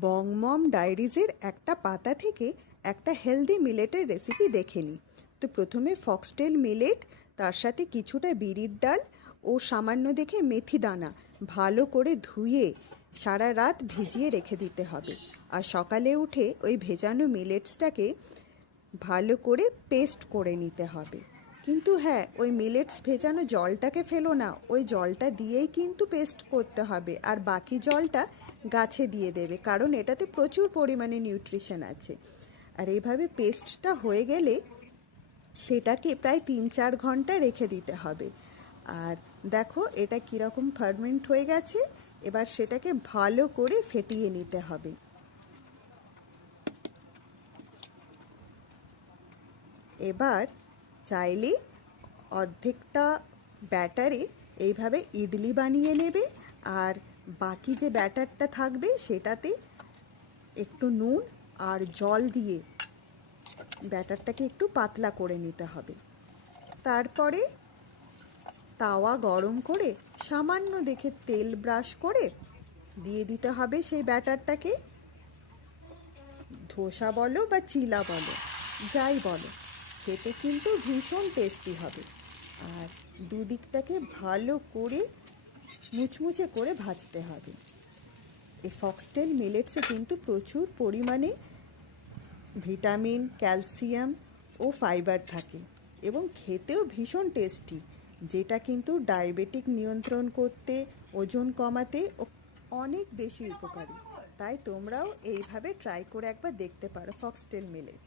বংমম ডায়েরিজের একটা পাতা থেকে একটা হেলদি মিলেটের রেসিপি দেখে নিই। তো প্রথমে ফক্সটেল মিলেট, তার সাথে কিছুটা বিরির ডাল ও সামান্য দেখে মেথি দানা ভালো করে ধুয়ে সারা রাত ভিজিয়ে রেখে দিতে হবে। আর সকালে উঠে ওই ভেজানো মিলেটসটাকে ভালো করে পেস্ট করে নিতে হবে। কিন্তু হ্যাঁ, ওই মিলেটস ভেজানো জলটাকে ফেলো না, ওই জলটা দিয়েই কিন্তু পেস্ট করতে হবে। আর বাকি জলটা গাছে দিয়ে দেবে, কারণ এটাতে প্রচুর পরিমাণে নিউট্রিশন আছে। আর এইভাবে পেস্টটা হয়ে গেলে সেটাকে প্রায় 3-4 ঘন্টা রেখে দিতে হবে। আর দেখো এটা কীরকম ফার্মেন্ট হয়ে গেছে। এবার সেটাকে ভালো করে ফেটিয়ে নিতে হবে। এবার চাইলে অর্ধেকটা ব্যাটারে এইভাবে ইডলি বানিয়ে নেবে, আর বাকি যে ব্যাটারটা থাকবে সেটাতে একটু নুন আর জল দিয়ে ব্যাটারটাকে একটু পাতলা করে নিতে হবে। তারপরে তাওয়া গরম করে সামান্য দেখে তেল ব্রাশ করে দিয়ে দিতে হবে সেই ব্যাটারটাকে। ধোসা বলো বা চিলা বলো, যাই বলো, খেতে কিন্তু ভীষণ টেস্টি হবে। আর দুদিকটাকে ভালো করে মুচমুচে করে ভাজতে হবে। এই ফক্সটেল মিলেটসে কিন্তু প্রচুর পরিমাণে ভিটামিন, ক্যালসিয়াম ও ফাইবার থাকে এবং খেতেও ভীষণ টেস্টি, যেটা কিন্তু ডায়াবেটিক নিয়ন্ত্রণ করতে, ওজন কমাতে অনেক বেশি উপকারী। তাই তোমরাও এইভাবে ট্রাই করে একবার দেখতে পারো ফক্সটেল মিলেট।